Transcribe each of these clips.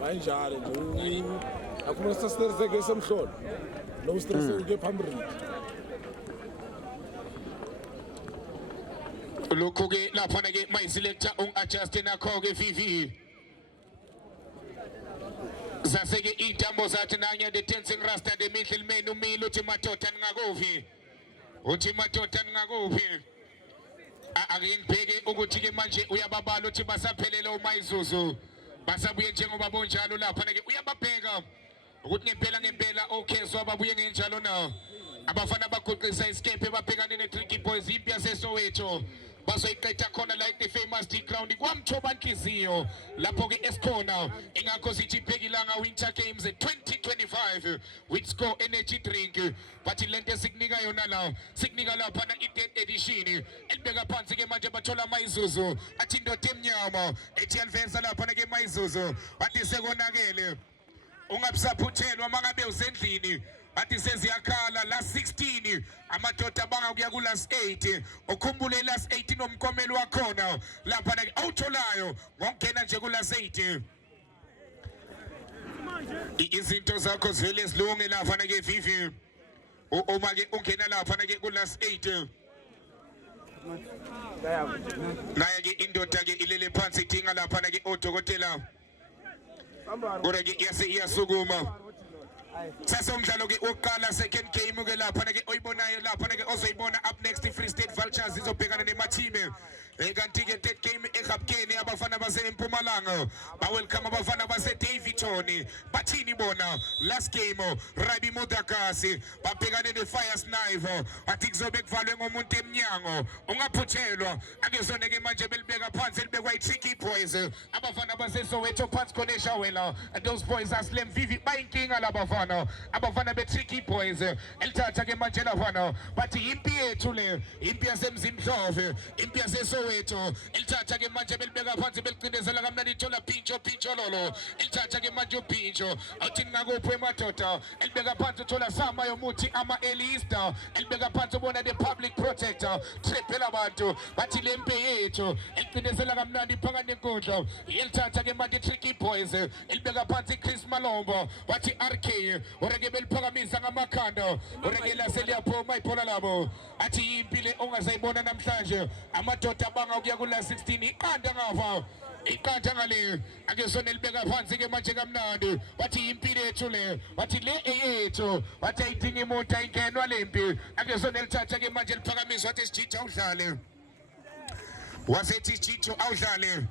kanjalo nje akuma stress ke semhlolo lo stress uke phambili lokho ke lapha ke my selector adjust nakho ke Vivi zaseke itambo zathi nanya the dancing rasta the middle man umilo uthi madoda ngakuphi uthi madoda ngakuphi akengibheke ukuthi ke manje uyababala uthi basaphelele uMayizuzu basabuye njengoba bonjalo lapha ke uyababheka ukuthi ngempela okay so ababuye ngenjalo na abafana bagoqisa iskepe babhekane neTricky Boys impi yaseSoweto bazoyiqeda khona like the famous D-Ground kwamthoba inhliziyo lapho ke esikhona ingakho sithi bhekilanga Winter Games 2025 with Score Energy Drink but lento sikunika yona la sikunika lapha na i-10th edition elibeka phansi ke manje bathola Mayizuzu athi indoda emnyama ethi yaliveza lapha ke Mayizuzu bathi sekonakele ungabusaphuthelwa mangabe usendlini bathi seziyakhala last 16 amadoda banga kuya ku last 8 ukhumbule last 8 nomkomelo wakhona lapha ke awutholayo ngokungena nje ku last 8 izinto zakho zvele zilunge lapha ke Vivi uma ke ungena lapha ke ku last 8 naye ke indoda ke ilele phansi idinga lapha ke odokotela ora ke iyasukuma sasomdlalo ke oqala second game ke lapha ke oyibonayo lapha ke ozoyibona up next Free State Vultures izobhekana nemathime kanti ke third game eGabkeni abafana base eMpumalanga ba welcome abafana base Davidton bathini bona last game Rabi Mudakasi babhekane neFire Sniper athi kuzobe kuvalwe ngomuntu eminyango ungaphuthelwa akezone ke manje belibeka phansi elibekwa iTricky Boys abafana base Soweto phansi khona shawela and those boys are Slim Vivi bayinkinga labafana abafana beTricky Boys elithatha ke manje labafana bathi impi yethu le impi yasemzimhlove impi yaseSoweto elithatha ke manje belibeka phansi belicindezela kamnandi ithola pincho lolo elithatha ke manje upincho athi ngakuphi emadoda elibeka phansi uthola sama yomuthi ama Elista elibeka phansi ubona the public protector triple abantu bathi lempe yethu elicindezela kamnandi phakathi nenkundla elithatha ke manje Tricky Boys elibeka phansi Chris Malombo bathi RK oreke beliphakamisa ngamakhanda oreke laseliyaphuma ibhola labo athi impilo ongazayibona namhlanje amadoda banga kuya kula 16 iqanda ngapha iqanda ngale akesona libeka phansi ke manje kamnandi bathi impilo yethu le bathi le eyethu bathi ayidinga imoto ayingenwa lempi akesona lithatha ke manje liphakamiswa wathi sijitha udlale wasethi sijitho awudlale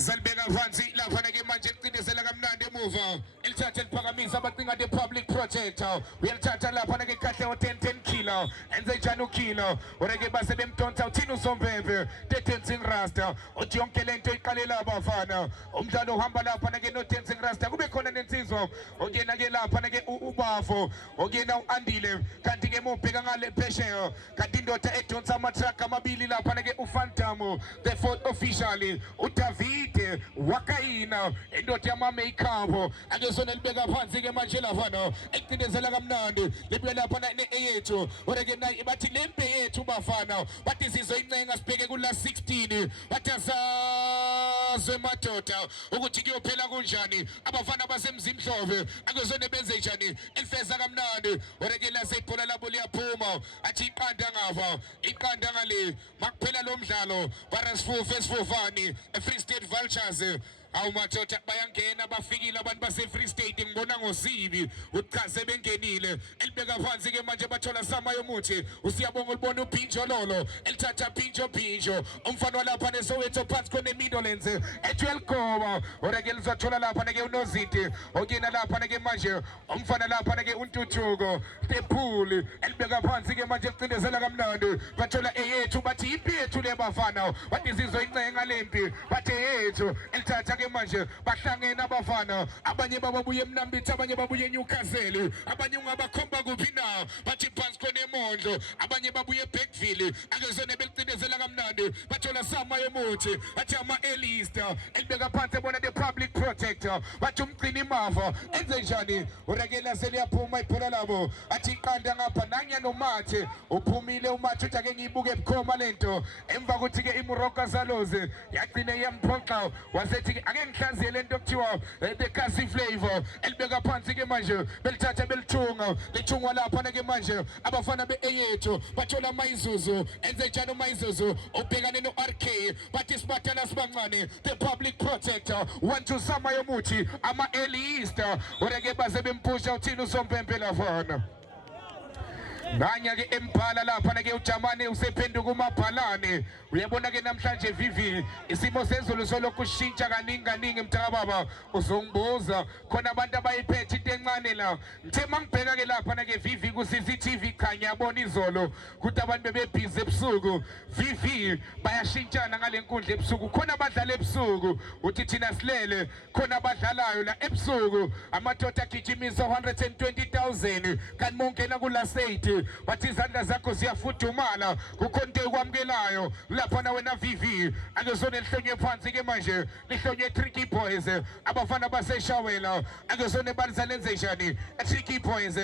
salibeka phansi lapha ke manje licindezela kamnandi emuva elithatha liphakamisa abacinga the public protector uyalithatha lapha ke kahle o10 kilo enze njani ukilo oreke base bemdonsa uthini usombembe the dancing rasta uthi yonke lento iqalela abafana umdlalo uhamba lapha ke no dancing rasta kube khona nensizwa ongena ke lapha ke ubafo ongena uandile kanti ke mubheka ngale phesheya kanti indoda edonsa ama truck amabili lapha ke uFantamo the fourth officially uDavid wakayina indoda yama makeup akesona libeka phansi ke manje lafana eqindezela kamnandi libuye lapha eyethu oreke nayi bathi lempe yethu bafana bathi sizoyincenga sibheke kula 16 bathi asazwe madoda ukuthi kuyophela kunjani abafana basemzimhlove akezone benze njani elifeza kamnandi oreke lasebhola labo liyaphuma athi iqanda ngapha iqanda ngale makuphela lo mdlalo barasfufu esifufani eFree State Vultures awu madoda bayangena bafikile abantu base Free State ngibona ngosibi uchaze bengenile elibeka phansi ke manje bathola sama yomuthi usiyabonga ulibona upincho lolo elithatha pincho umfana walapha neSoweto phansi khona eMidlands eTwelve Goba oreke lizothola lapha ke uNoziti ongena lapha ke manje umfana lapha ke uNtuthuko the pool elibeka phansi ke manje licindezela kamnandi bathola eyethu bathi impi yethu le bafana bathi sizoyincenga lempi bathi eyethu elithatha ke manje bahlangena abafana abanye babuye eMnambithi abanye babuye eNewcastle abanye ungabakhomba kuphi na bathi phansi khona eMondlo abanye babuye eBergville akezone belicindezela kamnandi bathola sama yomuthi athi ama Elista elibeka phansi bona the public Protector bathi umgcini imava enze njani urekela seliyaphuma iphela labo athi iqanda ngapha nanya nomathe uphumile umathe uthi ake ngiyibuke ebukhoma lento emva kuthi ke iMoroka Zaloze yagcina yamphoxa wasethi ke ake ngihlaziye lento okuthiwa the Kasi Flavor elibeka phansi ke manje belithatha belithunga lithungwa lapha ke manje abafana beeyethu bathola amayizuzu enze njani umayizuzu ubhekane no-RK bathi sibathala sibancane the public protector want to sama yomuthi ama-elista ureke baze bempusha uthini usompempe lafana nanya ke emphala lapha ke uJamane usephenduka umabhalane uyabona ke namhlanje vivi isimo sezulu solokhu shintsha kaningi mthaka baba uzongibuza khona abantu abayiphethe into encane la ngithe mangibheka ke lapha ke vivi ku CCTV khanya yabona izolo ukuthi abantu bebebhizi ebusuku vivi bayashintshana ngalenkundla ebusuku khona abadlala ebusuku uthi thina silele khona abadlalayo la ebusuku amadoda agijimisa 120,000 kanti mongena kula state bathi izandla zakho ziyafudumala kukhona into ekwamukelayo lapha wena vivi akezona elihlonywe phansi ke manje lihlonywe Tricky Boys abafana baseshawela akezona baliza lenze njani Tricky Boys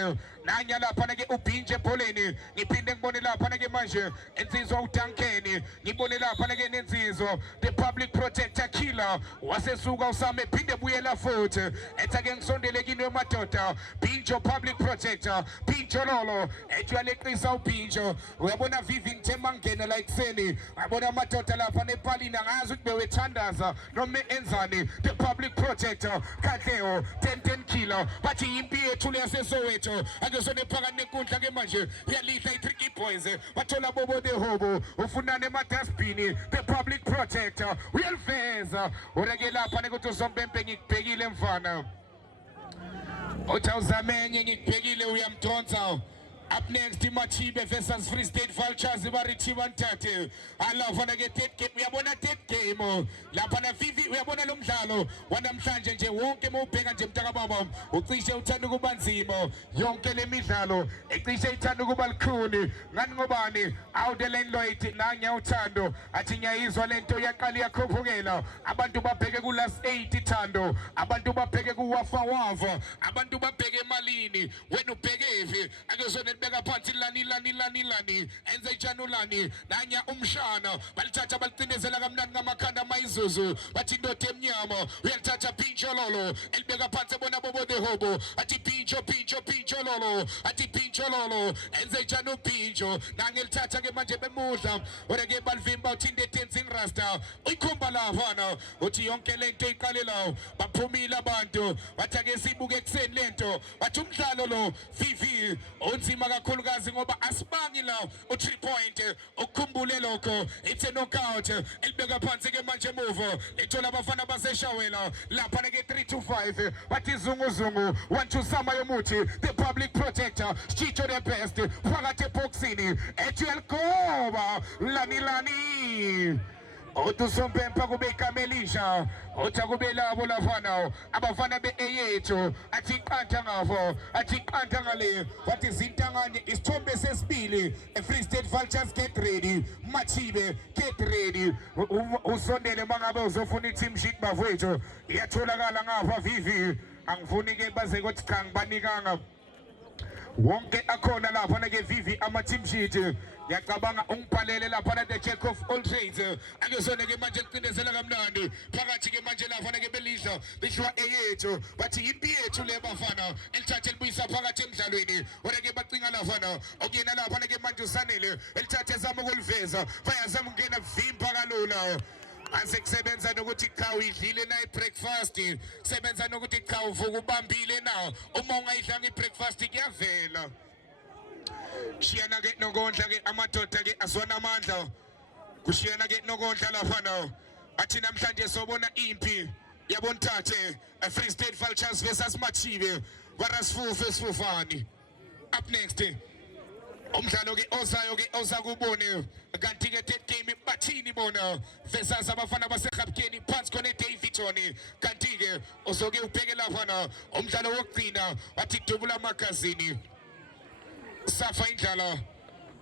nanya lapha ke ubhinje ebholeni ngiphinde ngibone lapha ke manje ensizwa uDuncan ngibone lapha ke nensizwa the public protector killer wasesuka usame phinde buyela futhi ethi ake ngisondele kini wemadoda Binjo public protector Binjo lolo ejwaleqisa ubhinjo uyabona vivi ngithe mangena la ekseni abona amadoda lapha nepalini angazi ukuthi bewethandaza noma enzani the public protector Katleo 10 killer bathi impi yethu leyaseSoweto akezone phakathi nenkundla ke manje uyalihla iTricky Boys bathola bobo de hobo ufunane emadustbin the public protector uyaliveza ureke lapha ukuthi uzompempe ngikubhekile mfana uthawuzamenye ngikubhekile uyamdonsa. Up next, Machibe versus Free State Vultures. Ibarithi bantathe. Alafana ke third game. Uyabona third game. Lapha na Vivi uyabona lo mdlalo wanamhlanje nje wonke mawubheka nje mntaka baba ucishe uthanda kuba nzima. Yonke le midlalo ecishe ithanda kuba likhuni. Ngani ngobani? Awudelen Lloyd nanya uthando athi nyayizwa lento yaqala yakhophukela. Abantu babheke ku last 8 Thando. Abantu babheke ku wafa wava. Abantu babheke emalini. Wena ubheke akezona beka phansi lani enze ijanulani nanya umshana balithatha balicinezela kamnandi ngamakhanda amayizuzu bathi indoda emnyama uyalithatha Pincho lolo elibeka phansi bona bobo de hobo athi Pincho lolo athi Pincho lolo enze ijanu Pincho nangelithatha ke manje bemudla oreke balivimba uthi indetenzing rasta uyikhomba lapha uthi yonke lento iqalela baphumile abantu bathi ake sibuke ekseni lento bathi umdlalo lo Vivi onzima kakhulukazi ngoba asibangi la u3 point ukukhumbule lokho it's a knockout elibeka phansi ke manje move lethola abafana baseshawela lapha ke 3-5 bathi zunguzungu want to sama yomuthi the public protector Chicho the best phakathi eboxini ethi Goba lani uTusompempa kube kamelisha uthakube labo lafana abafana beeyethu athi iqantha ngavo athi iqantha ngale wathi zintanganye isithombe sesibili Free State Vultures get ready Machibe get ready usondele mangabe uzofuna i-team sheet bafowethu iyatholakala ngapha Vivi angifuni ke baze ukuthi cha ngibanikanga wonke akhona lapha na ke Vivi ama team sheet yacabanga ungiphalele lapha na the check of all trades akezone ke manje licindezela kamnandi phakathi ke manje lapha na ke belidla bishwa eyethu bathi impi yethu le bafana elithathe libuyisa phakathi emidlalweni oreke bacinga lapha na okuyena lapha na ke manje usanele elithathe zama ukuliveza bayazama ukungena vimba kalula asekusebenza nokuthi cha uyidlile na ibreakfast sebenza nokuthi cha uvuka ubambile na uma ungayidlanga ibreakfast kuyavela shiyana ke nokondla ke amadoda ke asona amandla kushiyana ke nokondla lapha na athi namhlanje sobona impi yabona thathe Free State Vultures versus Machibe warasifufe sifufani up next umdlalo ke ozayo ke ozakubone kanti ke third game bathini bona versus abafana baseGabkeni phansi khona eDavidson kanti ke uzoke ubheke lapha na umdlalo wokugcina wathi dubula magazini safa indlala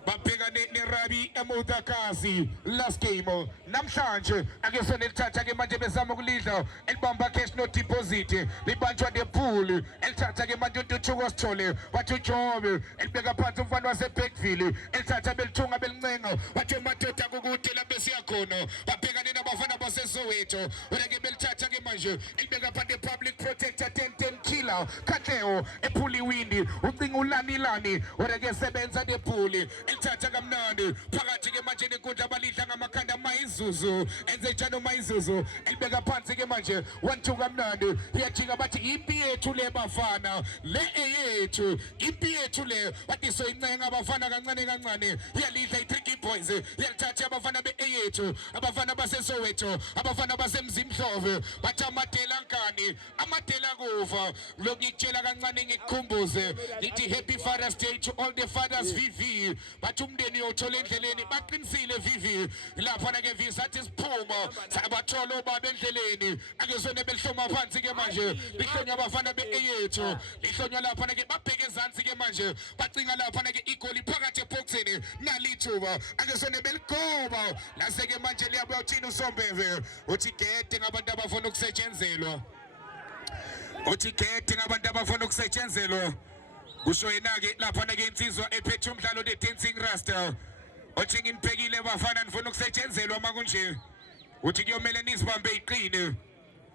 babhekane neRabi eMuthakazi last game namhlanje ake sonelithatha ke manje bezama ukulidla elibamba cash no deposit libanjwa nepool elithatha ke manje uTuthuko Sithole wathi uJobe elibeka phansi umfana waseBackville elithatha belithunga belincenga wathi madoda kukude lapho siyakhona babhekane nabafana baseSoweto wena belithatha ke manje elibeka phansi public protector 10 killer Katleo ephuli windi ucinga ulanilani wena ke sebenza nepool elithatha kamnandi phakathi ke manje nenkundla balidla ngamakhanda mayizuzu enze njalo mayizuzu elibeka phansi ke manje 1-2 kamnandi iyajika bathi impi yethu le bafana le eyethu impi yethu le bathi soyincenga abafana kancane kancane iyalidla iTricky Boys iyalithatha abafana beeyethu abafana baseSoweto abafana baseMzimhlove bathi amadela nkani amadela kufa lokutshela kancane ngikukhumbuze ngithi happy Father's Day to all the fathers VV bathi umndeni yothola endleleni baqinisile VV lapha na ke visa athi siphuma sabathola obaba endleleni akezone belihloma phansi ke manje lihlonywa abafana beeyethu lihlonywa lapha na ke babheke ezantsi ke manje bacinga lapha na ke igoli phakathi eboxini nalithuba akezone beligoba lase ke manje liyabuya uthini uSombeve uthi gede ngabantu abafuna ukusetshenzelwa uthi gede ngabantu abafuna ukusetshenzelwa kusho yena ke lapha na ke insizwa ephethe umdlalo the dancing rasta uthi nginibhekile bafana nifuna ukusetshenzelwa makunje uthi kuyomela nizibambe iqine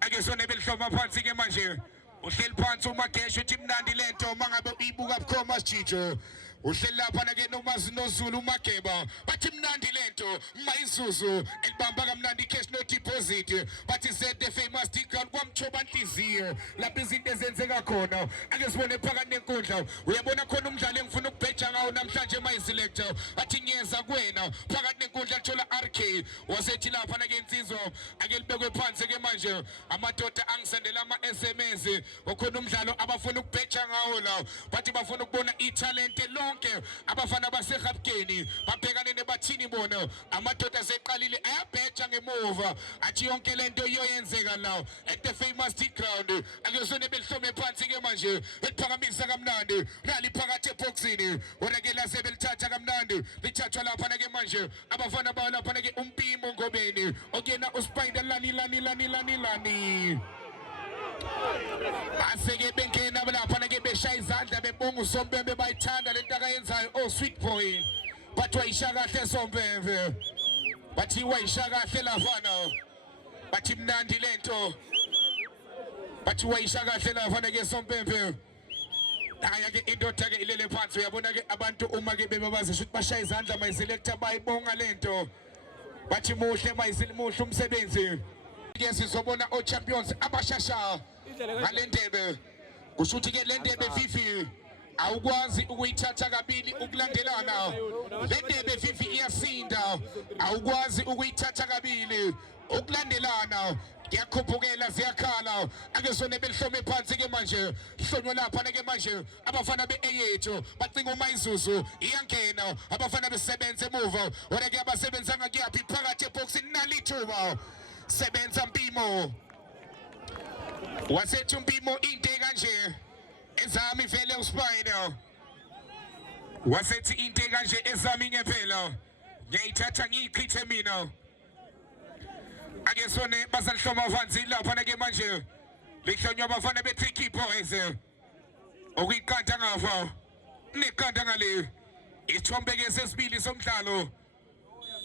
ake sone belihloma phansi ke manje uhleli phansi uMagesho uthi mnandi lento mangabe uyibuka bukhoma sijijo uhleli lapha na ke noMazi noZulu uMageba bathi mnandi lento mayizuzu elibamba kamnandi cash no deposit bathi set the famous ticket kwamthoba inhliziyo lapha izinto ezenzeka khona ake sibone phakathi nenkundla uyabona khona umdlalo engifuna ukubheja ngawo namhlanje mayiselector bathi ngiyeza kuwena phakathi nenkundla lithola RK wasethi lapha na ke insizwa ake libekwe phansi ke manje amadoda angisendela ama SMS okhona umdlalo abafuna ukubheja ngawo la bathi bafuna ukubona italente lonke abafana baseGapkeni babhekane nebathini bona amadoda seqalile ayabheja ngemuva athi yonke lento iyoyenzeka la at the famous ground akezone belihlome phansi ke manje eliphakamisa kamnandi rally phakathi eboxini wona ke lase belithatha kamnandi lithathwa lapha na ke manje abafana bawo lapha na ke umpimo ngobeni okuyena uSpider lani aseke bengena lapha na ke beshaya izandla bebonga uSombembe bayithanda lento akayenzayo oh sweet boy bathi wayisha kahle Sombembe bathi wayisha kahle lafana bathi mnandi lento bathi wayisha kahle lafana ke Sombembe aya ke indoda ke ilele phansi uyabona ke abantu uma ke bebabaza ukuthi bashaya izandla mayiselector bayibonga lento bathi muhle muhle umsebenzi ke sizobona o champions abashasha ngalendebe kusho ukuthi ke lendebe Fifi awukwazi ukuyithatha kabili ukulandelana lendebe Fifi iyasinda awukwazi ukuyithatha kabili ukulandelana yakhuphukela ziyakhala ake sone belihlome phansi ke manje hlonywa lapha na ke manje abafana beeyethu bacinga umayizuzu iyangena abafana besebenza emuva wona ke abasebenza ngakuyaphi phakathi eboxini nalithuba sebenza Mpimo wasethi uMpimo into kanje ezami vele uSpider wasethi into kanje ezami ngempela ngiyayithatha ngiyichithe mina ake sone bazalihloma phansi lapha na ke manje lihlonywa abafana beTricky Boys okuyiqanda ngafa neqanda ngale ithombe ke sesibili somdlalo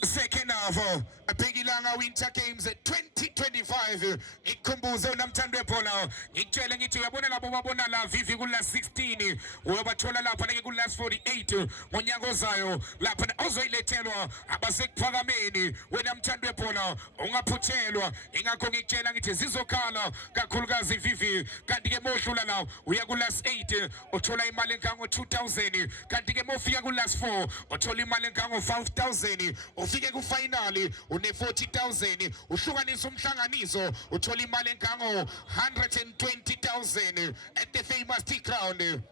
second half abhekilanga Winter Games 2025 ikhumbuze unamthando webhola ngikutshela ngithi uyabona labo babona la Vivi ku last 16 uyobathola lapha ke ku last 48 ngonyaka ozayo lapha ozoyilethelwa abasekuphakameni wena mthando webhola ungaphuthelwa ingakho ngikutshela ngithi zizokhala kakhulukazi Vivi kanti ke mohlula la uya ku last 8 uthola imali engango 2000 kanti ke mofika ku last 4 uthola imali engango 5000 ufike ku final une 40000 uhlukanisa umhlanganiso uthola imali engango 120000 at the famous ground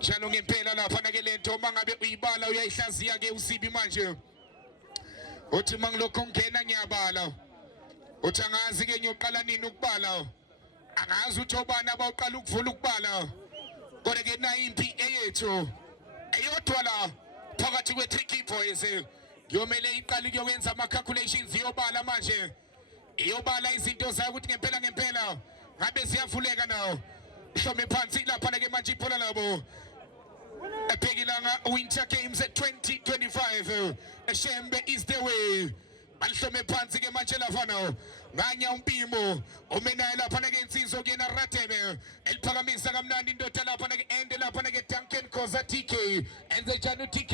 njalo ngempela lapha na ke lento mangabe uyibala uyayihlaziya ke usibi manje uthi mangilokho ngena ngiyabala uthi angazi ke ngiyoqala nini ukubala angazi uthi obani abaqala ukuvula ukubala kodwa ke na impi eyethu eyodwa la phakathi kwe-Tricky Boys kuyomele iqale kuyokwenza ama-calculations iyobala manje iyobala izinto zayo ukuthi ngempela ngabe ziyavuleka nawo hlome phansi lapha-ke manje ibhola labo ebhekilanga Winter Games 2025 Shembe is the way balihlome phansi-ke manje lafana nganya umpimo umenayo lapha-ke insizwa kuyena Radebe eliphakamisa kamnandi indoda lapha-ke ende lapha-ke Duncan Khoza TK enze njani uTK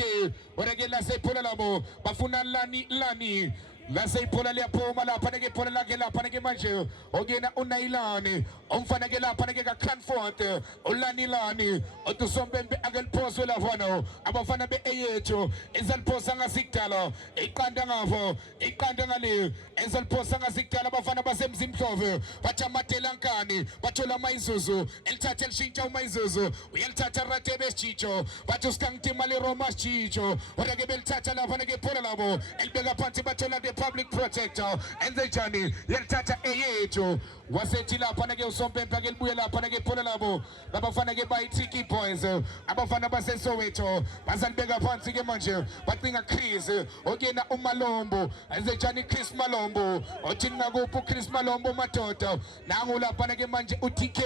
wona-ke lasebhola labo bafuna lani lase ibhola liyaphuma lapha-ke ibhola lakhe lapha-ke manje okuyena uNailani umfana-ke lapha-ke kaCranford uLanilani odusombembe akeliphoswe laphana abafana be-Eyetho ezaliphosa ngasikudala iqanda ngapho iqanda ngale ezaliphosa ngasikudala abafana basemzimhlove bathi amadelankani bathola amayizuzu elithatha elishintsha umayizuzu uyalithatha Radebe Schicho bathi usikangitima leRoma Schicho wona-ke belithatha lapha-ke ibhola labo elibeka phansi bathola public protector enze njani yelithatha Eyetho wasethi lapha-ke usompempe ke libuye lapha-ke ibhola labo labafana-ke bayi-Tricky Boys abafana baseSoweto bazalibeka phansi-ke manje bacinga Chris okuyena uMalombo enze njani Chris Malombo othi ngakuphi uChris Malombo madoda nangu lapha-ke manje uTK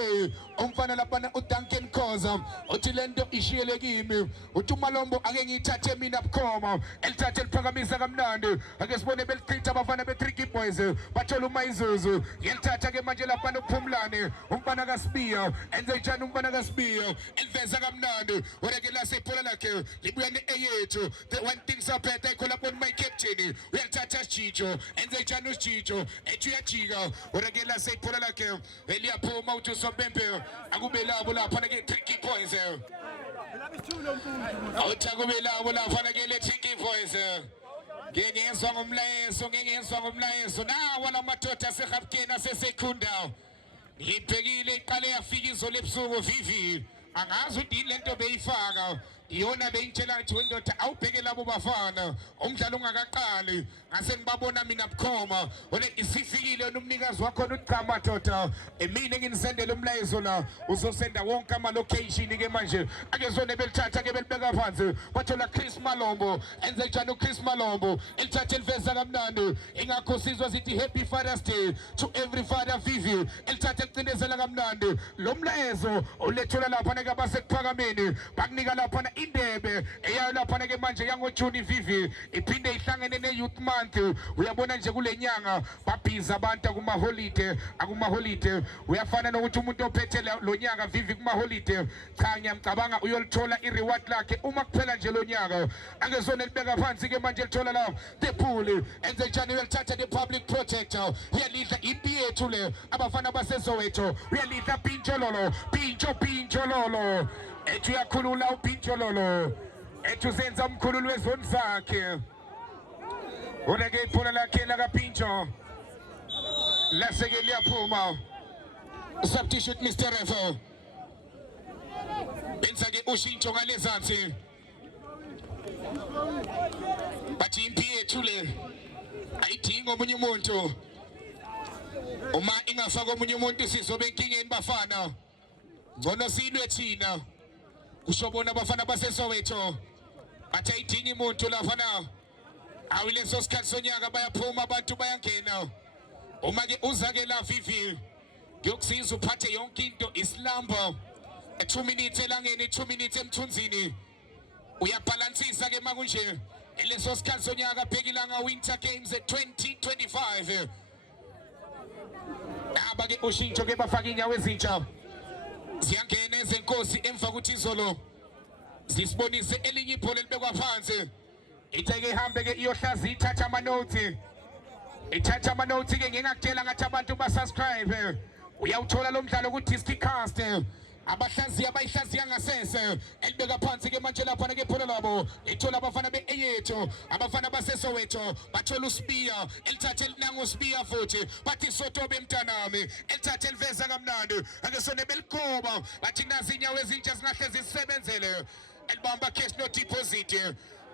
umfana lapha uDuncan Khoza uthi lento ishiyele kimi uthi uMalombo ake ngiyithathe mina bukhoma elithathe liphakamisa kamnandi ake sibone belichitha abafana be-Tricky Boys bathola umayizuzu yelithatha-ke manje lapha uPhumlane umfana kaSibiya enze njani umfana kaSibiya eliveza kamnandi wona-ke lasebhola lakhe libuya ne-Eyetho when things are bad they call upon my captain uyalithatha Schicho enze njani uSchicho ethi uyajika wona-ke lasebhola lakhe eliyaphuma uthi usompempe akube labo lapha-ke Tricky Boys uthi akube labo lapha-ke le-Tricky Boys ngengezwa ngomlayezo nawo lamadoda aseGauteng aseSekhunda ngibhekile iqale yafika izolo ebusuku vivi angazi ukuthi lento beyifaka iyona beyintshela nje wendoda awubheke labo bafana umdlalo ungakaqali ngase ngibabona mina bukhoma wona isifikile nomnikazi wakhona uthi cha madoda mina nginisendele umlayezo la uzosenda wonke ama location ke manje ake zone belithatha ke belibeka phansi bathola Chris Malombo enze njani uChris Malombo elithatha eliveza kamnandi ingakho sizwa sithi happy Father's Day to every father vivi elithatha ecindezela kamnandi lo mlayezo olethola lapha ke basekuphakameni bakunika lapha indebe eyayo lapha-ke manje yangoJuni vivi iphinde ihlangene ne-Youth Month uyabona nje kule nyanga babhiza abantu akumaholide uyafana nokuthi umuntu ophethe lo nyaka vivi kumaholide cha ngiyamcabanga uyolithola i-reward lakhe uma kuphela nje lo nyaka angezona elibeka phansi-ke manje lithola lawo the pool enze njani uyalithatha the public protector uyalidla impi yethu le abafana baseSoweto uyalidla Pincho lolo ethi uyakhulula uPincho lolo ethi usenza umkhululi wezoni zakhe wona-ke ibhola lakhe lakaPincho laseke liyaphuma substitute Mr. Refo benza-ke ushintsho ngalezansi bathi impi yethu le ayidingi omunye umuntu uma ingafaka omunye umuntu sizobe enkingeni bafana ngcono silwe thina kusho bona abafana baseSoweto bathi ayidingi umuntu lafana awileso sikhathi sonyaka bayaphuma abantu bayangena uma-ke uza-ke la vivi kuyokusiza uphathe yonke into isilamba 2 minutes elangeni 2 minutes emthunzini uyabhalansisa-ke makunje leso sikhathi sonyaka bhekilanga Winter Games 2025 aba-ke ushintsho-ke bafaka inyawo ezintsha ziyangena ezenkosi emva kuthi izolo zisibonise elinye ibhola elibekwa phansi itheke ihambe-ke iyohlaza ithatha ama-notes-ke ngingakutshela ngathi abantu basubscribe uyawuthola lo mdlalo ku-Discast abahlaziya bayihlaziya ngasese elibeka phansi-ke manje lapha-ke ibhola labo lithola abafana be-Eyetho abafana baseSoweto bathola uSibiya elithathe elinanga uSibiya futhi bathi Sotobe mntanami elithathe eliveza kamnandi ake sone beligoba bathi nazi inyawo ezintsha zingahle zisebenzele elibamba cash no deposit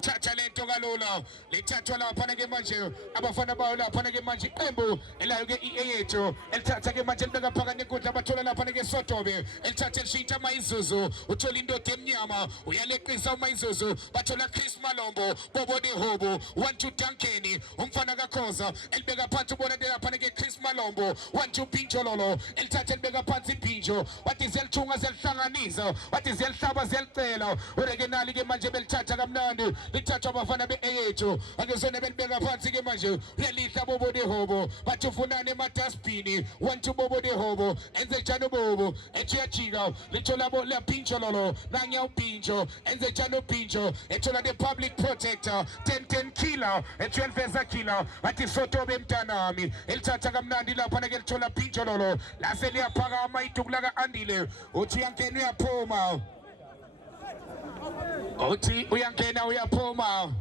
thatha lento kalula lithathwa lapha ke manje abafana bayo lapha ke manje iqembu elayo ke iEyethu elithatha ke manje libeka phakathi enkundla abathola lapha ke Sotobe elithatha elishintsha amayizuzu uthola indoda emnyama uyaleqisa umayizuzu bathola Chris Malombo Bobo de Hobo 1-2 Duncan umfana kaKhoza elibeka phansi ubona lapha ke Chris Malombo 1-2 Pinjololo elithatha elibeka phansi Pinjo wathi zelithunga zelihlanganisa wathi zelihlaba zelicela uregenali ke manje belithatha kamnandi lithatha abafana beEyethu akezona belibeka phansi ke manje uyalihla Bobo de Hobo bathi ufunani emadustbin 1-2 Bobo de Hobo enze njani Bobo ejika lithola la Pinjololo nanya uPinjo enze njani uPinjo ethola the public protector 10 killer 12 killer bathi Sotobe mntanami elithatha kamnandi lapha ke lithola Pinjololo lase liyaphakama idukula kaAndile uthi uyangena uyaphuma uthi uyangena uyaphuma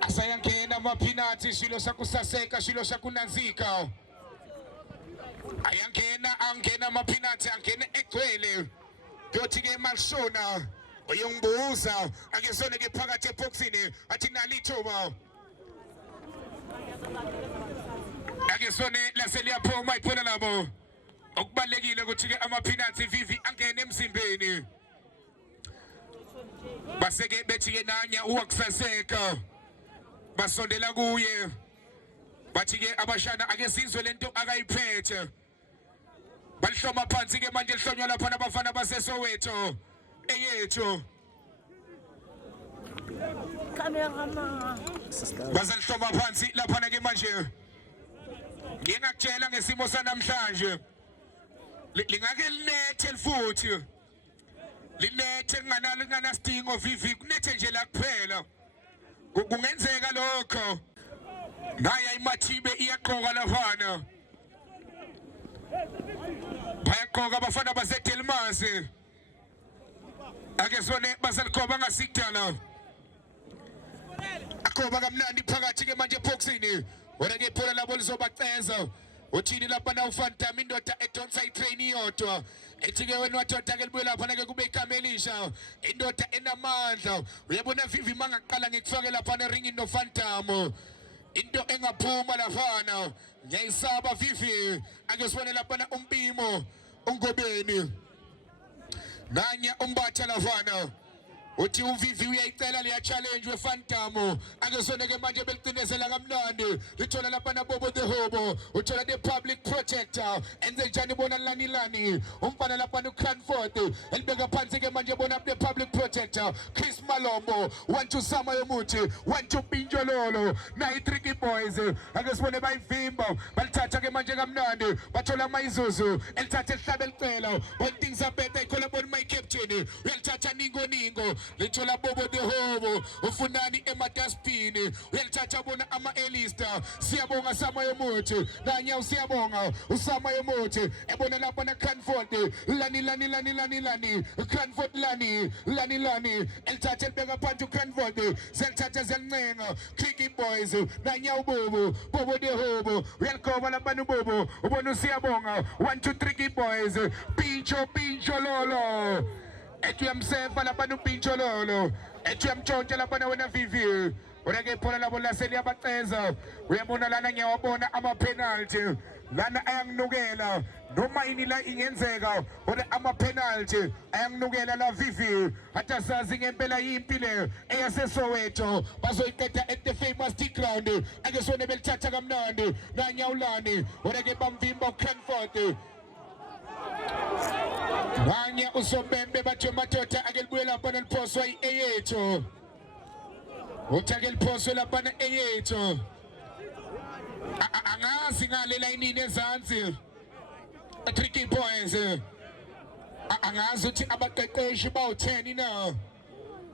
asayangena amaphinathi shilo sakusaseka shilo sakunanzika ayangena angena amaphinathi angena egcwele yothi ke malishona uyongibuza akezone ke phakathi eboxini athi nalithuba akezone laseliyaphuma iphona labo okubalekile ukuthi ke amaphinathi vivi angene emzimbeni baseke bethi ke nanya uwakusaseka basondela kuye bathi ke abashana ake sizwe lento akayiphethe balihloma phansi ke manje lihlonywa lapha abafana baseSoweto eYethu bazalihloma phansi lapha ke manje ngiyakutshela ngesimo sanamhlanje lingake linethe futhi linethe ngana stingo vivi kunethe nje la kuphela kungenzeka lokho naya imathibe iyaqoka lafana bayaqoka abafana baseDelmas akezone basalikhoba ngasikudala akhoba kamnandi phakathi ke manje eboxini wona ke ibhola labo lizobaceza uthini lapha na uFantami indoda edonsa itrain iyodwa ethi ke wena wadoda ke libuye lapha ke kube igama elisha indoda enamandla uyabona vivi mangaqala ngikufake lapha ne ring noFantami into engaphuma lafana ngiyayisaba vivi ake sibone lapha na umpimo ungobeni nanya umbatha lafana uthi uvivi uyayicela leya challenge weFantami akezone ke manje belicinezela kamnandi lithola lapha na Bobo de Hobo uthola the public protector enze njani bona lani umfana lapha uCranford elibeka phansi ke manje bona the public protector Chris Malombo 1-2 Sama yomuthi 1-2 Pinjololo na i3 boys akezibone bayivimba balithatha ke manje kamnandi bathola amayizuzu elithatha ehlaba elicela when things are better ikhola bona my captain uyalithatha ningo lithola Bobo de Hobo ufunani emadustbin uyalithatha bona ama-Elista siyabonga Sama yomuthi nanya usiyabonga uSama yomuthi ebona lapha na Cranford lani Cranford lani elithatha elibeka phansi uCranford zelithatha zelincenga Tricky boys nanya uBobo Bobo de Hobo uyaligoba lapha uBobo ubona usiyabonga 1-2 Tricky boys Pinjo lolo ethi uyamsefa lapha uPinjololo ethi uyamtshontsha lapha wena vivi wona ke ibhola labo laseliyabaceza uyabona lana ngiyawabona ama-penalty lana ayanginukela noma ini la ingenzeka wona ama-penalty ayanginukela la vivi hathi asazi ngempela yimpi le eyaseSoweto bazoyiqeda at the famous ground ake sone belithatha kamnandi nanyawulani wona ke bamvimba uCranford nanya uSobembe bathe madoda ake libuye lapha neliphoswa iEyethu uthi ake liphoswe lapha eYethu angazi ngale layinini ezansi Tricky boys angazi uthi abaqeqeshi bawu10 na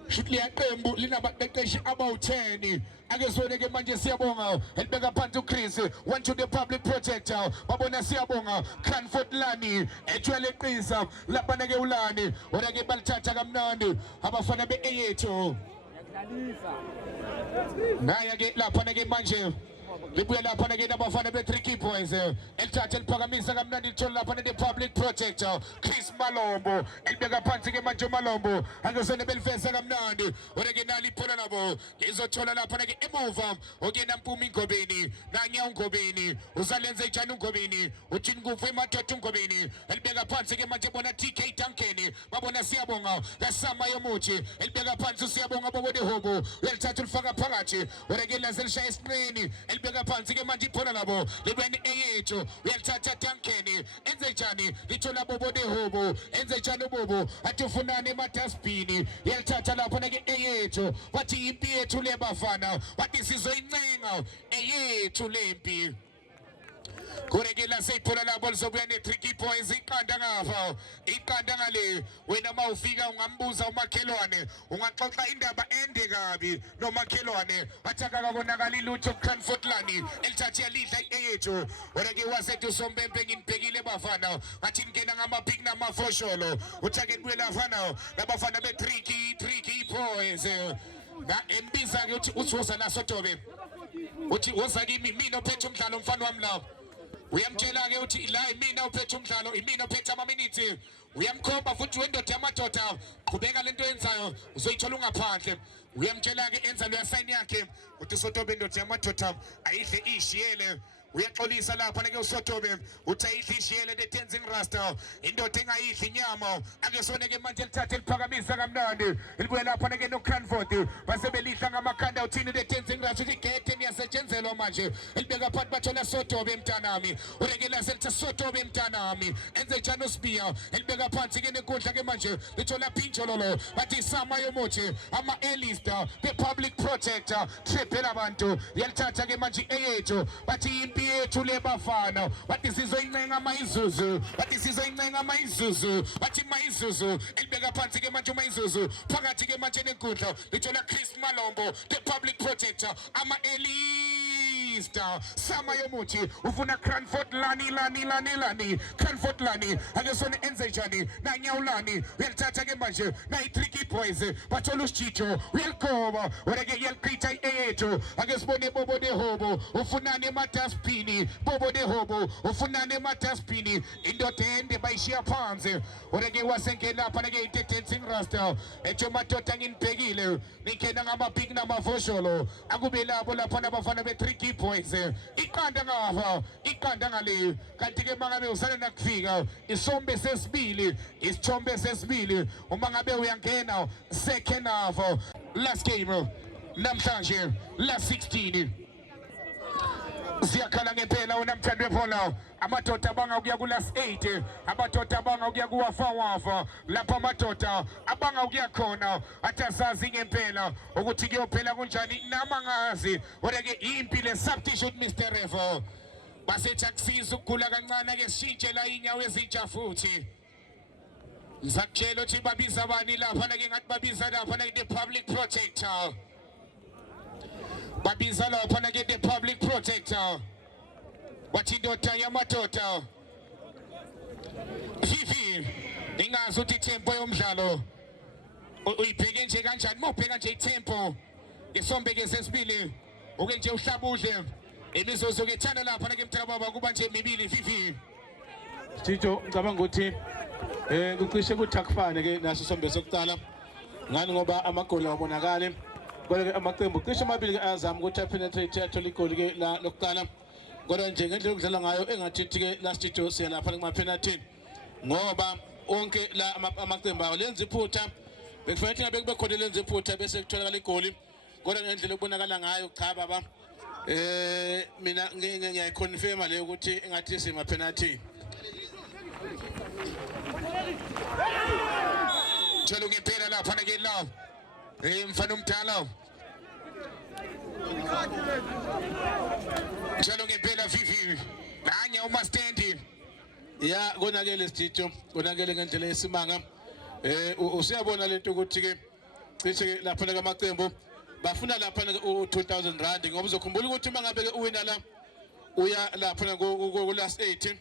shoot liyaqembu linabaqeqeshi abawu10 ake sone ke manje siyabonga elibeka phansi uChris 1-2 the public protector babona siyabonga Cranford lani ethwele eqisa lapha ke ulani wona ke balithatha kamnandi abafana beEyethu naya ke lapha ke manje libuye lapha ke nabafana be-3 boys elithatha eliphakamisa kamnandi lithola lapha ne public protector Chris Malombo elibeka phansi ke manje Malombo angesone belifesa kamnandi oreke nali iphola labo izothola lapha ke emuva okena Mpumi Ngobeni nanya uNgobeni uzalenza ijani uNgobeni uthini kufu emadoda uNgobeni elibeka phansi ke manje bona TK Duncan babona siyabonga kasama yomuthi elibeka phansi siyabonga bobode hobo uyalithatha ulifaka phakathi oreke lazelishaya escreen elibeka phansi ke manje iphola labo libeni eyethu uyalithatha Duncan enze njani lithola bobode hobo enze njani ubobo athi ufunani emadustbin uyalithatha lapho ke eyethu wathi impi yethu le bafana wathi sizoyincenga eyethu lempi kurekela seyiphola labo lizobuya ne-3 points iqanda iqanda ngale wena mawufika ungambuza umakhelwane ungaxoxa indaba ende kabi nomakhelwane wathi akakabonakali lutho Cranfordlani elithathi yalidla eyethu oreke wasethi usombembe nginibhekile bafana wathi ngena ngama-big namafosholo uthi ake nibuye lafana nabafana be-3 points embiza-ke uthi woza la Sotobe uthi woza kimi mina ophethe umdlalo mfana wami la uyamtshela-ke uthi la imina uphethe umdlalo imina uphethe amaminithi uyamkhomba futhi wendoda yamadoda qhubeka lento yenzayo uzoyithola ungaphandle uyamtshela-ke enza lo yasayini yakhe uthi Sotobe indoda yamadoda ayidle ishiyele uyaxolisa lapha ke uSotobe uthi ayidle ishiyele the Tenzing Rasta indoda engayidli inyama akesone ke manje lithathe liphakamisa kamnandi libuye lapha ke noCranford basebelihla ngamakhanda uthini the Tenzing Rasta uthi igede niyasetshenzelwa manje elibeka phansi bathola Sotobe mntanami urekela selithi Sotobe mntanami enze njani uSibiya elibeka phansi ke nenkundla ke manje lithola Pinjololo bathi sama yomuthi ama-Elista the public protector triple abantu yalithatha ke manje eyethu bathi impi yethu le bafana bathi sizoyincenga mayizuzu bathi sizoyincenga mayizuzu bathi mayizuzu elibeka phansi ke manje mayizuzu phakathi ke manje nenkundla lithola Chris Malombo the public protector ama-Elista sama yomuthi ufuna Cranfordlani Cranfordlani akesona enze njani nanyawulani uyalithatha ke manje nayi-3 boys bathola uSijijo uyaligoba oreke yaliqitha eyethu akesibone bobode hobo ufunani emadustbin bobode hobo ufunani emadustbin indoda ende bayishiya phansi oreke wasengelapha ke i-Tenzing Rasta etsho madoda nginibhekile ningena ngama-big namafosholo akube labo lapha nabafana be-3 boys iqanda ngale kanti ke mangabe usale nakufika isombe sesibili uma ngabe uyangena second half last game namhlanje last 16 siyakhala ngempela unamthando webhola amadoda abanga ukuya ku-last 8 amadoda abanga ukuya kuwafa lapha amadoda abanga ukuya khona athi asazi ngempela ukuthi kuyophela kunjani namangazi kodwa-ke impi le-substitute Mr. Revo basethi akusiza ukugula kancane-ke sishintshe la iy'nyawo ezintsha futhi ngizakutshela ukuthi babiza abani lapha-ke ngathi babiza lapha-ke the public protector babiza lapha-ke the public protector wathi indoda yamadoda Fifi ingazi ukuthi itempo yomdlalo uyibheke nje kanjani mawubheka nje itempo isombe-ke sesibili uke nje uhlabudle imizuzu-ke ithanda lapha-ke mntakababa kuba nje mibili Fifi Tito ngicabanga ukuthi kucishe kuthi akufane-ke naso isombe sokuqala ngani ngoba amagoli awabonakali kodwa-ke amaqembu cishe amabili-ke ayazama ukuthi apenetrate athole igoli-ke lokuqala kodwa nje ngendlela okudlalwa ngayo engathithi-ke la studio siyalapha kuma-penalty ngoba onke la amaqembu awo lenza iphutha bekufanele ukuthi ngabe kube khona lenza iphutha bese kutholakala igoli kodwa ngendlela okubonakala ngayo cha baba mina ngiyayiconfirma leyo ukuthi engathi sima-penalty njalo ngempela lapha-ke la mfana omdala njalo ngempela Fifi nanya umastendi ya konakele Sitho konakele ngendlela yesimanga usiyabona lento ukuthi-ke cishe-ke lapha kamaqembu bafuna lapha u-2000 rand ngoba uzokhumbula ukuthi uma ngabe-ke uwina la uya lapha ku-last 8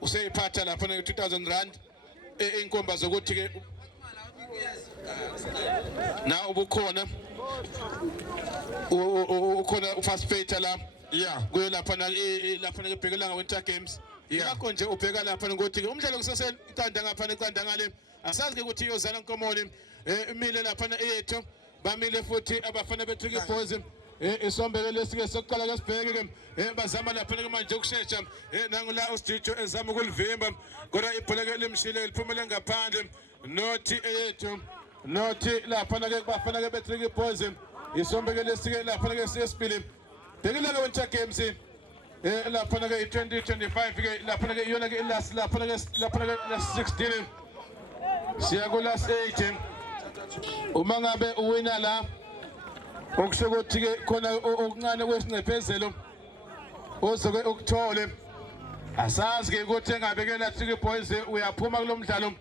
useyiphatha lapha 2000 rand inkomba zokuthi-ke na ubukhona ukhona ufast pater la Yeah. kuyo lapha ke bhekelanga Winter Games. Ngakho nje ubheka lapha ngokuthi ke umdlalo kusesenkanda ngapha nenkanda ngale. Asazi ke ukuthi iyozana Nkomoli imile lapha eyethu bamile futhi abafana bethu ke boys isombeke lesike sokuqala ke sibheke ke bazama lapha ke manje ukushesha nangu la uSdijo ezama ukulivimba kodwa ibhola ke limshile liphumele ngaphandle nothi eyethu nothi lapha ke bafana ke bethu ke boys isombeke lesike lapha ke siyesibili bhekile ke Winter Games lapha ke 2025 ke lapha ke iyona ke last lapha ke 16 siya ku last 8 uma ngabe uwina la okusho ukuthi ke khona okuncane kwesincephezelo ozoke ukuthole asazi ke ukuthi engabe lathi ke boys uyaphuma kulomdlalo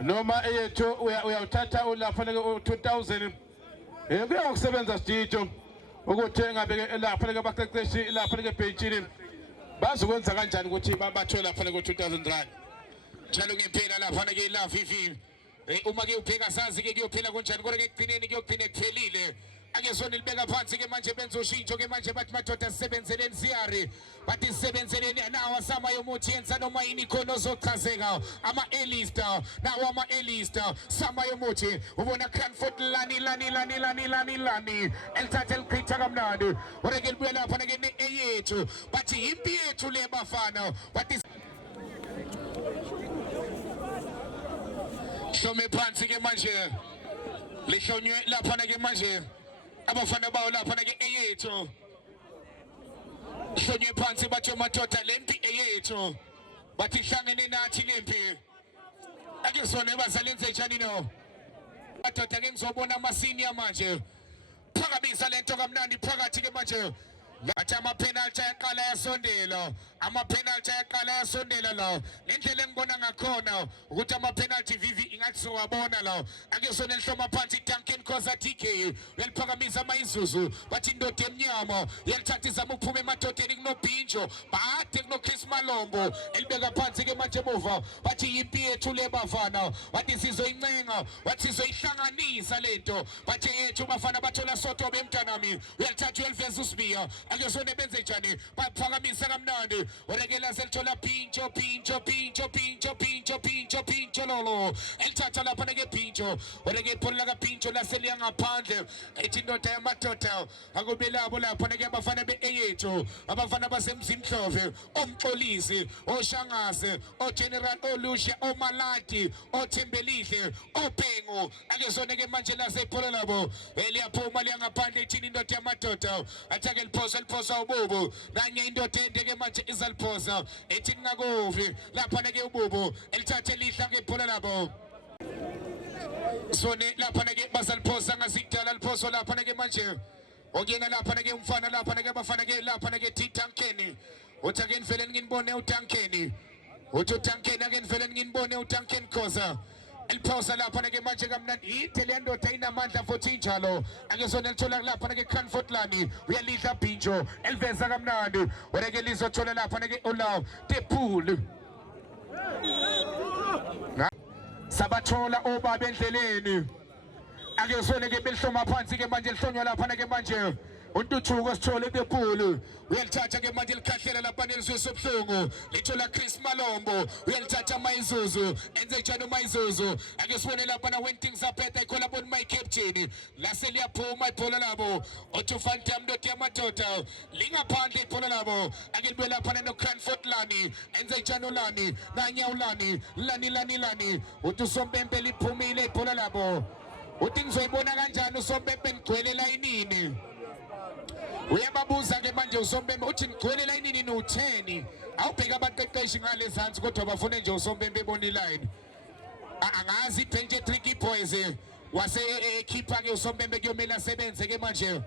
noma eyethu uyawuthatha ulapha ke 2000 kuya ukusebenza Sdijo ukuthi engabe lapha ke abaqeqeshi lapha ke benchini bazokwenza kanjani ukuthi bathole lapha ke 2000 rand njalo ngempela lapha ke la vivi uma ke ubheka sazi ke kuyophela kanjani kodwa ke ekugcineni kuyogcina kuphelile ake sona libeka phansi ke manje benza ushintsho ke manje bathi madoda sisebenzeleni siyari bathi sisebenzeleni nawo asama yomuthi yenza noma yini khona ozochazeka ama A-lister nawo ama A-lister sama yomuthi ubona Cranford lani elithatha elichitha kamnandi oreke libuye lapha ke eyethu bathi impi yethu le bafana bathi Shome phansi ke manje lihlonywe lapha ke manje abafana bawo lapha ke eyethu hlonywe phansi bathi madoda lempi eyethu bathi hlangene nathi lempi ake sona bazalenze njani no madoda ke ngizobona ama senior manje phakamisa lento kamnandi phakathi ke manje bathi ama penalty ayaqala yasondela ama penalty ayaqala yasondela la ngendlela engibona ngakhona ukuthi ama penalty vivi ingathi sowabona la ake sona lihloma phansi Duncan Khoza TK uyaliphakamisa amayizuzu bathi indoda emnyama yalithatha izama ukuphuma emadodeni kunobhinjo bade kunoChris Malombo elibeka phansi ke manje emuva bathi impi yethu le bafana bathi sizoyincenga bathi sizoyihlanganisa lento bathi yethu bafana bathola soto bemntanami uyalithatha uyaliveza uSbiya ake sona benze njani baphakamisa kamnandi orekela selithola pincho lolo elithatha lapha ke pincho oreke iphola ka pincho laseliya ngaphandle ethi indoda yamadoda akube labo lapha ke abafana be-eyethu abafana basemzimhlove omxolisi oShangase oGeneral oLusha oMalati oThembelihle oBhengu ake sona ke manje lasephola labo eliyaphuma liyangaphandle ethi indoda yamadoda athake liphosa ububu nanye indoda ende ke manje izaliphosa ethi ngakuvi lapha ke ububu elithathe lihla ke phola labo sone lapha ke bazaliphosa ngasidala liphoso lapha ke manje okuyena lapha ke umfana lapha ke bafana ke lapha ke Duncan uthi ake nivele nginibone uDuncan uthi uDuncan ake nivele nginibone uDuncan Khoza eliphosa lapha ke manje kamnandi ithele yandoda inamandla futhi njalo ake sona lithola lapha ke Cranford lani uyalidla bhinjo eliveza kamnandi oreke lizothola lapha ke Olaw Tepool sabathola obaba endleleni ake sona ke belihloma phansi ke manje lihlonywa lapha ke manje untuthuko sithole Tepool uyalithatha ke manje likhahlela lapha nelizwesobhlungu lithola Chris Malombo uyalithatha amayizuzu enze njani umayizuzu ake sibone lapha na when things are better ikhola bona my captain lase liyaphuma ibhola labo oTufantam ndothi yamadoda lingaphandle ibhola labo ake libuye lapha no Cranford lani enze njani lani nanyawulani lani uthi usombembe liphumile ibhola labo uthi ngizoyibona kanjani usombembe ngigcwele layinini uyababuza ke manje usombembe uthi ngigcwele layinini no10 awubheka abaqeqeshi ngale zansi kodwa bafune nje usombembe ebona iline angazi ibench tricky boys wase ekhipha ke usombembe kuyomela asebenze ke manje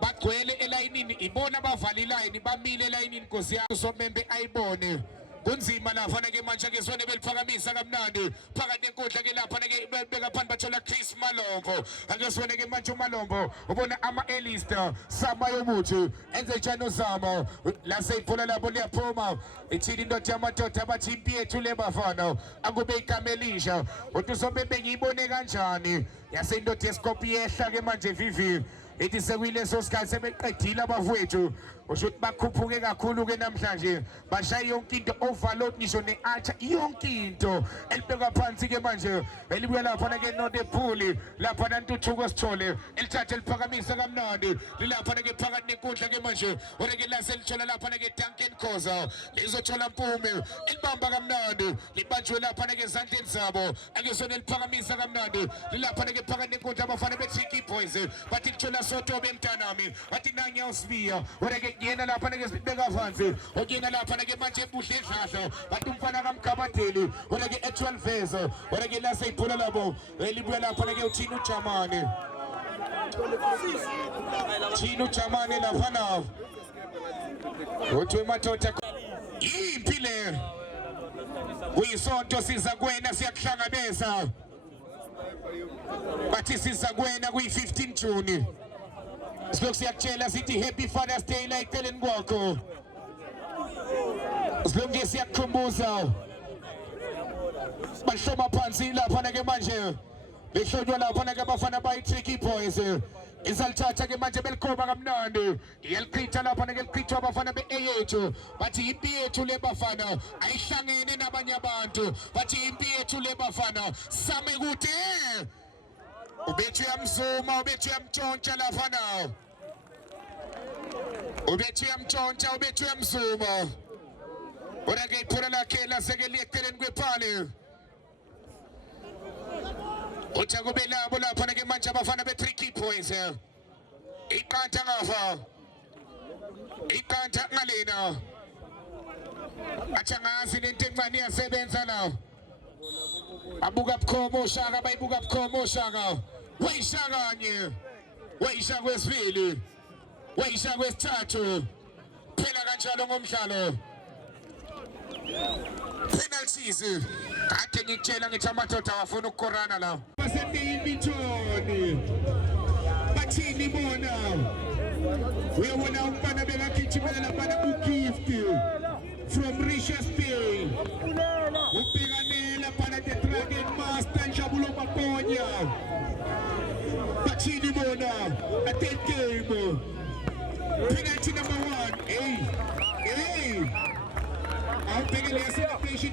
bagcwele elayinini ibona bavala iline bamile elayinini Nkosi yami usombembe ayibone kunzima lapha ke manje ke sone beliphakamisa kamnandi phakathi enkundla ke lapha ke beka phansi bathola Chris Malombo ake sone ke manje uMalombo ubona ama A-lister sama yomuthi enze njani uzama lase ibhola labo liyaphuma ithini indoda yamadoda abathi impi yethu le bafana akube igama elisha uthi usombembe ngiyibone kanjani yase indoda yeSkopi yehla ke manje vivi ethi sekuyileso sikhathi sebeqedile abafowethu ushuthi bakhuphuke kakhulu ke namhlanje bashaye yonke into overload ngisho ne-archer yonke into elibekwa phansi ke manje elibuya laphana ke nodephuli laphana ntuthuko sithole elithathe eliphakamisa kamnandi lilaphana ke phakathi nenkundla ke manje oreke laselithola laphana ke Duncan Khoza lizothola mpume elibamba kamnandi libanjwe laphana ke ezandleni zabo akesona eliphakamisa kamnandi lilaphana ke phakathi nenkundla abafana be-Tricky Boys bathi lithola Sotobe mntanami bathi Nanya uSibiya oreke yena laphana ke sibeka phansi oyena laphana ke manje ebuhle edlahla bathi umfana kaMkhabadeli oreke actual verse oreke laseyiphula labo elibuya laphana ke uThina uJamani Thina uJamani laphana uthi madoda yimpi le kuyisonto siza kwena siyakuhlangabeza bathi siza kwena kuyi-15 June silokhu siyakutshela sithi happy Father's Day la eceleni kwakho silokhu nje siyakukhumbuza bahloma phansi laphana ke manje behlonywa laphana ke abafana bayi-Tricky Boys izalithatha ke manje belikhoba kamnandi iyalichitha laphana ke lichithwa abafana be-A bathi impi yethu le bafana ayihlangene nabanye abantu bathi impi yethu le bafana same kude ubethu yamzuma ubethu yamtshontsha laphana ubethu yamtshontsha ubethu yamzuma orake iphula lakhe laseke liyeceleni kwephale uthi kube labo laphana ke manje abafana be-Tricky Boys iqantha ngafa iqantha ngalena athi angazi lento encane iyasebenza la abuka bukhoma oShaka bayibuka bukhoma oShaka wayishakanye wayishaka kwesibili wayishaka kwesithathu phela kanjalo ngomdlalo penalties kade ngikutshela ngithi amadoda awafuna ukukorana la basendiyimithoni bathini bona uyabona umfana bekagijimela laphana ku-gift from Richards Bay ubhekanela phana the Dragon Master Njabulo Maponya bathini bona at that game penalty number 1 hey awubhekele celebration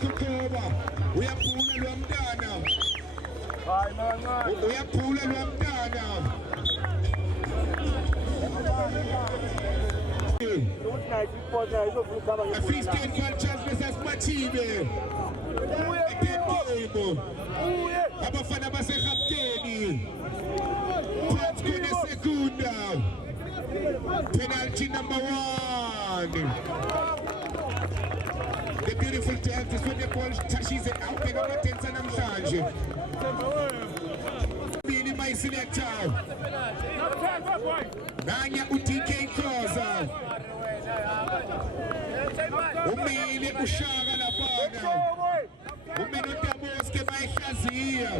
Kokoba uyaphula lo mntana uyaphula lo mntana a free state cultures versus Matibe abafana baseGapteni phansi kunesekunda penalty number 1. The beautiful dance is when the ball touches it out in our tents and namhlanje. Bini my selector. Nanya uTK Khoza. Umile uShaka laphana. Umenotaboske bayihlaziya.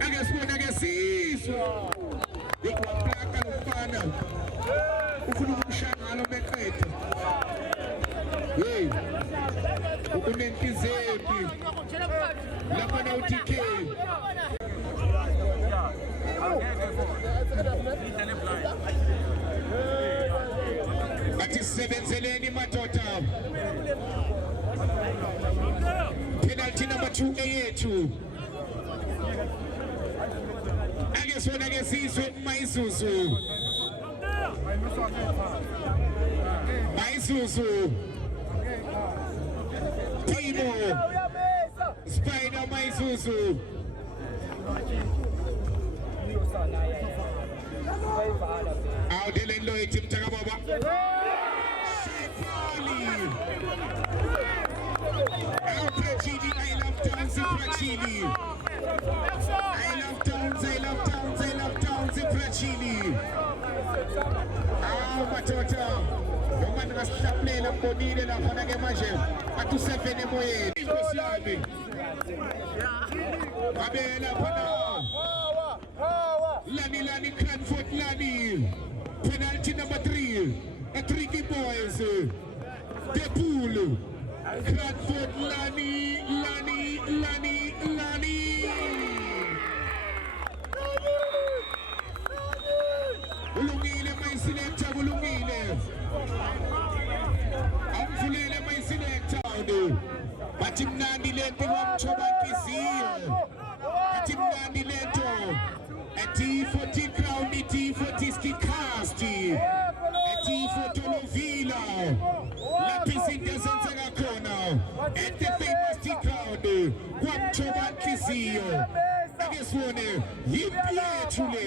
Ake sibona ke sizwe. Ikwaqaka lofana. Ufuna ukushaka lo beqedwe. Hey, unentizembi lapha na uTK athi sebenzeleni madoda penalty number 2 eyethu ake sona ke sizwe Mayisuzu Timo Spider Mayisuzu Awudele Lloyd mtaka baba Shepali Prachini I love Towns Prachini I love Towns Prachini Matota Umani ngasihlaplela mbonile laphana ke manje atusefene emoyeni inkosi yami abela phana Lani Cranford Lani penalty number 3 a Tricky Boys the pool Cranford Lani ulungile my selector Amvulele mayiselector bathi mnandi lento kwamthoba inhliziyo bathi mnandi lento T40 Crown T40 Ski Cast T40 Tolovila lapho izinto ezenzeka khona at the famous T-Crown kwamthoba inhliziyo ake sibone yimpi yethu le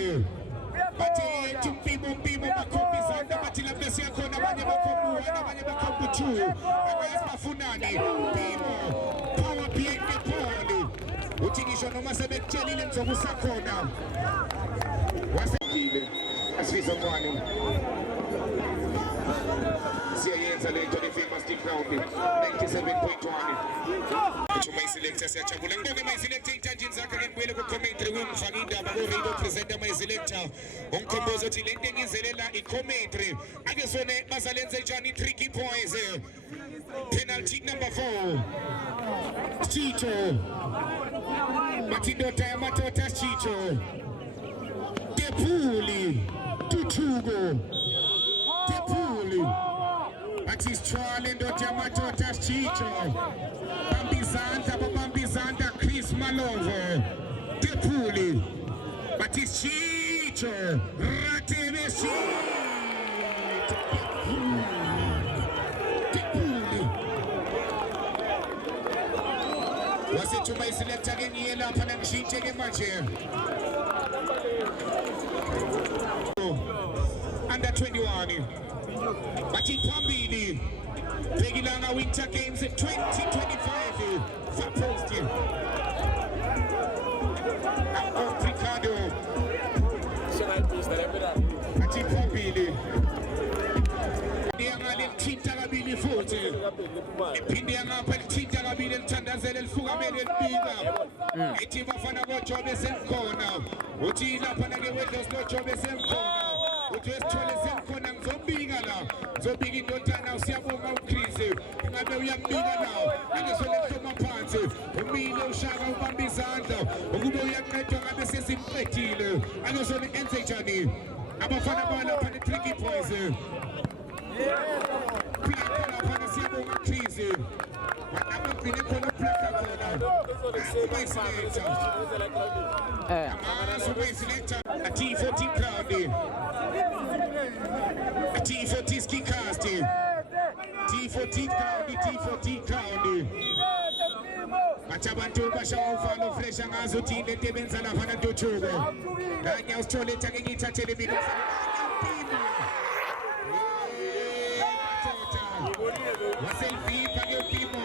bathi yethu mpimo bakhombisana bathi lapho siyakhona abanye bakhombua abanye bakhombu2 abanye bafunani mpimo power behind the ball uthi ngisho noma sebekutshelile nizokusakhona wasekile asifisa kwani siyayenza lento le famous T-Crown 97.1 Kuthi mayiselector siyajabula ngibonge mayiselector intanjini zakhe ngibuyele ku commentary kumfaka indaba ku radio presenter mayiselector ongkhomboza uthi lento engizelela I commentary ake sone bazalenze njani tricky boys penalty number 4 Chicho Matindoda yamatota Chicho Tepuli Tutugo Tepuli Atistwale ndoda yamatota Chicho Bambizanda Chris Malovo Tepuli Chicho Ratevesi wasithuma iselector ke ngiye lapha nangishintshe ke manje under 21 bathi phambili Bhekilanga Winter Games 2025 for posting Ricardo bathi phambili Thinta kabili futhi iphinde yangapha lithinta kabili lithandazele lifukamele libika ethi bafana koJobe semkhona uthi lapha nake wedlos noJobe semkhona uthi wesithole semkhona ngizobika la ngizobika indodana usiyabonga uChris ingabe uyambika la angesole kuhloma phansi umile ushaka ubamba izandla ukube uyaqedwa ngabe sesimqedile angesole enze njani abafana balapha ne Tricky Boys Plaka lapha siyabonga Chris abagcine khona plaka khona selector a T40 Crown a T40 Ski Cast T40 Crown bathi abantu bashawa uvalo fresh angazuthi into ebenza lapha nantojuko kanye usithole ake ngithathele mina waselvipa ke upimo